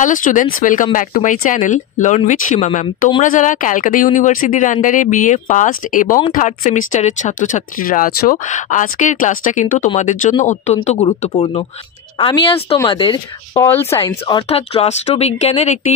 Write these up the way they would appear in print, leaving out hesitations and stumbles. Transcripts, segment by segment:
Hello students, welcome back to my channel learn with Seema ma'am. তোমরা যারা ক্যালকাটা ইউনিভার্সিটির আন্ডারে বিএ ফার্স্ট এবং থার্ড সেমিস্টারের ছাত্রছাত্রীরা আছো, আজকের ক্লাসটা কিন্তু তোমাদের জন্য অত্যন্ত গুরুত্বপূর্ণ। আমি আজ তোমাদের পল সায়েন্স অর্থাৎ রাষ্ট্রবিজ্ঞানের একটি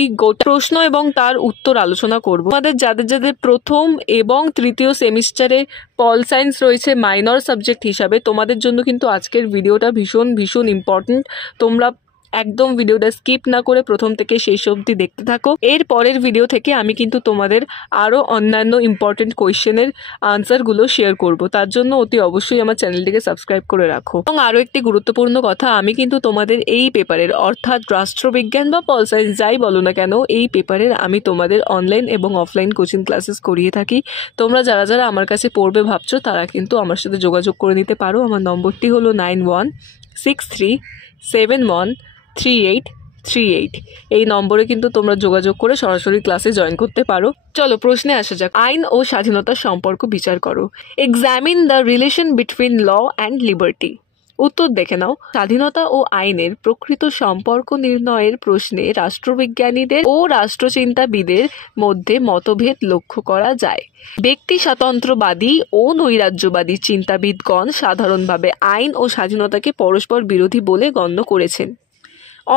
প্রশ্ন এবং তার উত্তর আলোচনা করব। তোমাদের যাদের যাদের প্রথম এবং তৃতীয় সেমিস্টারে পল সায়েন্স রয়েছে মাইনর সাবজেক্ট হিসাবে, তোমাদের জন্য কিন্তু আজকের ভিডিওটা ভীষণ ভীষণ ইম্পর্টেন্ট। তোমরা একদম ভিডিওটা স্কিপ না করে প্রথম থেকে শেষ অবধি দেখতে থাকো। এর পরের ভিডিও থেকে আমি কিন্তু তোমাদের আরও অন্যান্য ইম্পর্টেন্ট কোয়েশ্চেনের আনসারগুলো শেয়ার করব। তার জন্য অতি অবশ্যই আমার চ্যানেলটিকে সাবস্ক্রাইব করে রাখো। এবং আরও একটি গুরুত্বপূর্ণ কথা, আমি কিন্তু তোমাদের এই পেপারের অর্থাৎ রাষ্ট্রবিজ্ঞান বা পল সায়েন্স যাই বলো না কেন, এই পেপারের আমি তোমাদের অনলাইন এবং অফলাইন কোচিং ক্লাসেস করিয়ে থাকি। তোমরা যারা যারা আমার কাছে পড়বে ভাবছো তারা কিন্তু আমার সাথে যোগাযোগ করে নিতে পারো। আমার নম্বরটি হলো 9163713838। এই নম্বরে কিন্তু তোমরা যোগাযোগ করে সরাসরি ক্লাসে জয়েন করতে পারো। চলো প্রশ্নে আসা যাক। আইন ও স্বাধীনতার সম্পর্ক বিচার করো। Examine the relation between law and liberty. উত্তর দেখে নাও। স্বাধীনতা ও আইনের প্রকৃত সম্পর্ক নির্ণয়ের প্রশ্নে রাষ্ট্রবিজ্ঞানীদের ও রাষ্ট্রচিন্তাবিদের মধ্যে মতভেদ লক্ষ্য করা যায়। ব্যক্তি স্বাতন্ত্র্যবাদী ও নৈরাজ্যবাদী চিন্তাবিদগণ সাধারণভাবে আইন ও স্বাধীনতাকে পরস্পর বিরোধী বলে গণ্য করেছেন।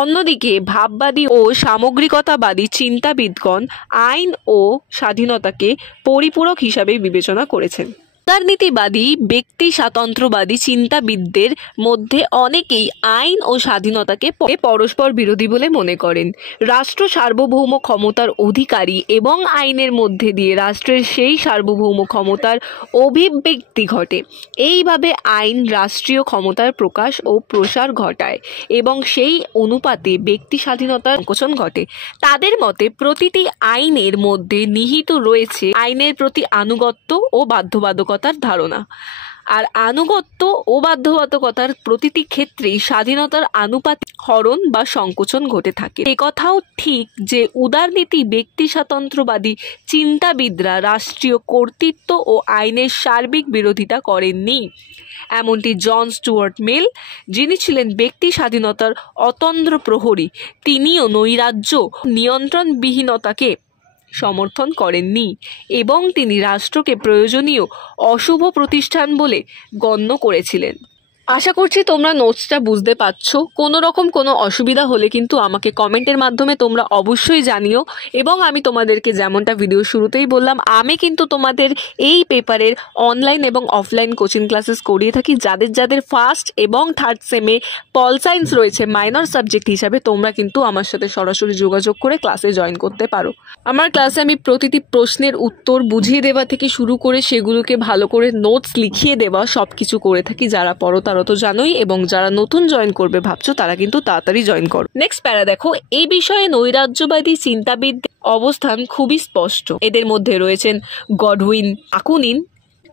অন্যদিকে ভাববাদী ও সামগ্রিকতাবাদী চিন্তাবিদগণ আইন ও স্বাধীনতাকে পরিপূরক হিসাবে বিবেচনা করেছেন। উদারনীতিবাদী ব্যক্তি স্বাতন্ত্র্যবাদী চিন্তাবিদদের মধ্যে অনেকেই আইন ও স্বাধীনতাকে পরস্পর বিরোধী বলে মনে করেন। রাষ্ট্র সার্বভৌম ক্ষমতার অধিকারী এবং আইনের মধ্যে দিয়ে রাষ্ট্রের সেই সার্বভৌম ক্ষমতার অভিব্যক্তি ঘটে। এইভাবে আইন রাষ্ট্রীয় ক্ষমতার প্রকাশ ও প্রসার ঘটায় এবং সেই অনুপাতে ব্যক্তি স্বাধীনতার সংকোচন ঘটে। তাদের মতে প্রতিটি আইনের মধ্যে নিহিত রয়েছে আইনের প্রতি আনুগত্য ও বাধ্যবাধকতার ধারণা, আর আনুগত্য ও বাধ্যবাধকতার প্রতিটি ক্ষেত্রেই স্বাধীনতার আনুপাতিক হরণ বা সংকোচন ঘটে থাকে। একথাও ঠিক যে উদারনীতি ব্যক্তি স্বাতন্ত্র্যবাদী চিন্তাবিদরা রাষ্ট্রীয় কর্তৃত্ব ও আইনের সার্বিক বিরোধিতা করেননি। এমনটি জন স্টুয়ার্ট মিল, যিনি ছিলেন ব্যক্তি স্বাধীনতার অতন্দ্র প্রহরী, তিনিও নৈরাজ্য নিয়ন্ত্রণবিহীনতাকে সমর্থন করেননি এবং তিনি রাষ্ট্রকে প্রয়োজনীয় অশুভ প্রতিষ্ঠান বলে গণ্য করেছিলেন। আশা করছি তোমরা নোটসটা বুঝতে পারছো। কোনো রকম কোনো অসুবিধা হলে কিন্তু আমাকে কমেন্টের মাধ্যমে তোমরা অবশ্যই জানিও। এবং আমি তোমাদেরকে যেমনটা ভিডিও শুরুতেই বললাম, আমি কিন্তু তোমাদের এই পেপারের অনলাইন এবং অফলাইন কোচিং ক্লাসেস করিয়ে থাকি। যাদের যাদের ফার্স্ট এবং থার্ড সেমে পল সায়েন্স রয়েছে মাইনর সাবজেক্ট হিসাবে, তোমরা কিন্তু আমার সাথে সরাসরি যোগাযোগ করে ক্লাসে জয়েন করতে পারো। আমার ক্লাসে আমি প্রতিটি প্রশ্নের উত্তর বুঝিয়ে দেওয়া থেকে শুরু করে সেগুলোকে ভালো করে নোটস লিখিয়ে দেওয়া সব কিছু করে থাকি। যারা পড়ো তারা তো জানোই, এবং যারা নতুন জয়েন করবে ভাবছো তারা কিন্তু তাড়াতাড়ি জয়েন করো। নেক্সট প্যারা দেখো। এই বিষয়ে নৈরাজ্যবাদী চিন্তাবিদ অবস্থান খুবই স্পষ্ট। এদের মধ্যে রয়েছেন গডউইন, বাকুনিন,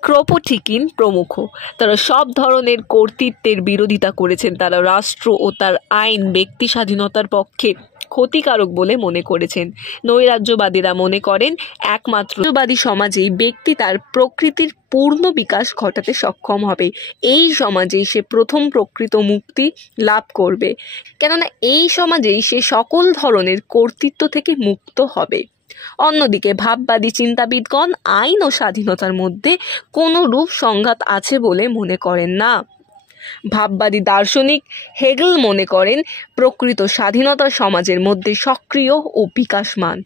ক্রোপোটিকিন প্রমুখ। তারা সব ধরনের কর্তৃত্বের বিরোধিতা করেছেন। তারা রাষ্ট্র ও তার আইন ব্যক্তি স্বাধীনতার পক্ষে ক্ষতিকারক বলে মনে করেছেন। নৈরাজ্যবাদীরা মনে করেন একমাত্রবাদী সমাজেই ব্যক্তি তার প্রকৃতির পূর্ণ বিকাশ ঘটাতে সক্ষম হবে। এই সমাজেই সে প্রথম প্রকৃত মুক্তি লাভ করবে, কেননা এই সমাজেই সে সকল ধরনের কর্তৃত্ব থেকে মুক্ত হবে। অন্যদিকে ভাববাদী চিন্তাবিদগণ আইন ও স্বাধীনতার মধ্যে কোনো রূপ সংঘাত আছে বলে মনে করেন না। ভাববাদী দার্শনিক হেগেল মনে করেন প্রকৃত স্বাধীনতা সমাজের মধ্যে সক্রিয় ও বিকাশমান।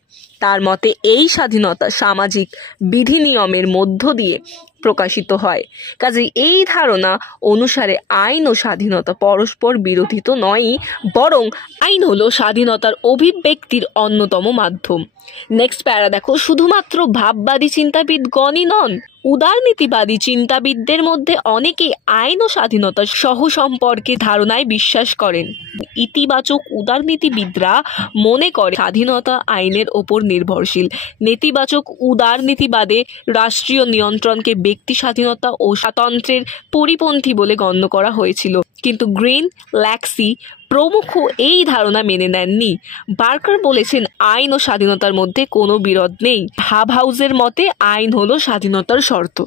তার মতে এই স্বাধীনতা সামাজিক বিধিনিয়মের মধ্য দিয়ে প্রকাশিত হয়। কাজেই এই ধারণা অনুসারে আইন ও স্বাধীনতা পরস্পর বিরোধী তো নয়ই, বরং আইন হলো স্বাধীনতার অভিব্যক্তির অন্যতম মাধ্যম। নেক্সট প্যারা দেখো। শুধুমাত্র ভাববাদী চিন্তাবিদগণই নন, উদারনীতিবাদী চিন্তাবিদদের মধ্যে অনেকেই আইন ও স্বাধীনতার সহ সম্পর্কে ধারণায় বিশ্বাস করেন। ইতিবাচক উদারনীতিবিদরা মনে করে স্বাধীনতা আইনের ওপর নির্ভরশীল। নেতিবাচক উদারনীতিবাদে রাষ্ট্রীয় নিয়ন্ত্রণকে ব্যক্তি স্বাধীনতা ও স্বাতন্ত্র্যের পরিপন্থী বলে গণ্য করা হয়েছিল। কিন্তু গ্রিন, ল্যাক্সি প্রমুখ এই ধারণা মেনে নেননি। বার্কার বলেছেন আইন ও স্বাধীনতার মধ্যে কোনো বিরোধ নেই। হাবহাউজের মতে আইন হলো স্বাধীনতার শর্ত।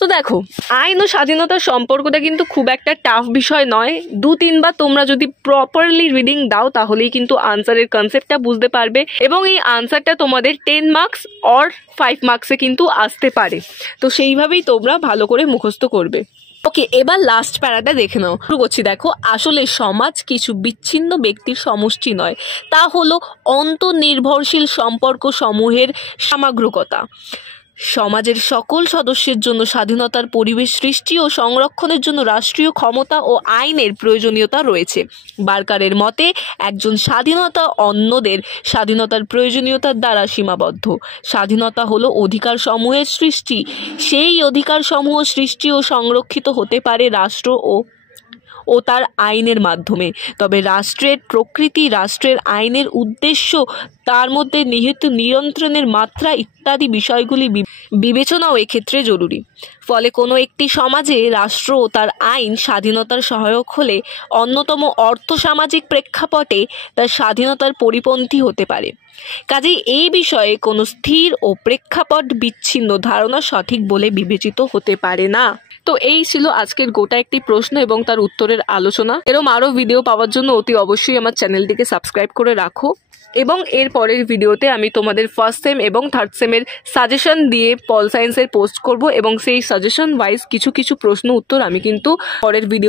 তো দেখো, আইন ও স্বাধীনতার সম্পর্কটা কিন্তু খুব একটা টাফ বিষয় নয়। 2-3 বার তোমরা যদি প্রপারলি রিডিং দাও তাহলেই কিন্তু আনসারের কনসেপ্টটা বুঝতে পারবে, এবং এই আনসারটা তোমাদের 10 মার্কস অর 5 মার্কসে কিন্তু আসতে পারে। তো সেইভাবেই তোমরা ভালো করে মুখস্থ করবে। ওকে, এবার লাস্ট প্যারাটা দেখে নাও। শুরু করছি। দেখো, আসলে সমাজ কিছু বিচ্ছিন্ন ব্যক্তির সমষ্টি নয়, তা হলো অন্তর্নির্ভরশীল সম্পর্ক সমূহের সামগ্রিকতা। সমাজের সকল সদস্যের জন্য স্বাধীনতার পরিবেশ সৃষ্টি ও সংরক্ষণের জন্য রাষ্ট্রীয় ক্ষমতা ও আইনের প্রয়োজনীয়তা রয়েছে। বার্কারের মতে, একজন স্বাধীনতা অন্যদের স্বাধীনতার প্রয়োজনীয়তার দ্বারা সীমাবদ্ধ। স্বাধীনতা হলো অধিকার সমূহের সৃষ্টি। সেই অধিকার সমূহ সৃষ্টি ও সংরক্ষিত হতে পারে রাষ্ট্র ও তার আইনের মাধ্যমে। তবে রাষ্ট্রের প্রকৃতি, রাষ্ট্রের আইনের উদ্দেশ্য, তার মধ্যে নিহিত নিয়ন্ত্রণের মাত্রা ইত্যাদি বিষয়গুলি বিবেচনাও এক্ষেত্রে জরুরি। ফলে কোনো একটি সমাজে রাষ্ট্র ও তার আইন স্বাধীনতার সহায়ক হলে অন্যতম অর্থসামাজিক প্রেক্ষাপটে তার স্বাধীনতার পরিপন্থী হতে পারে। কাজেই এই বিষয়ে কোনো স্থির ও প্রেক্ষাপট বিচ্ছিন্ন ধারণা সঠিক বলে বিবেচিত হতে পারে না। তো এই ছিল আজকের গোটা একটি প্রশ্ন এবং তার উত্তরের আলোচনা। এরকম আরও ভিডিও পাওয়ার জন্য অতি অবশ্যই আমার চ্যানেলটিকে সাবস্ক্রাইব করে রাখো, এবং এর পরের ভিডিওতে আমি তোমাদের ফার্স্ট সেম এবং থার্ড সেমের সাজেশন দিয়ে পল সায়েন্সের পোস্ট করব, এবং সেই সাজেশন ওয়াইজ কিছু প্রশ্ন উত্তর আমি কিন্তু পরের ভিডিও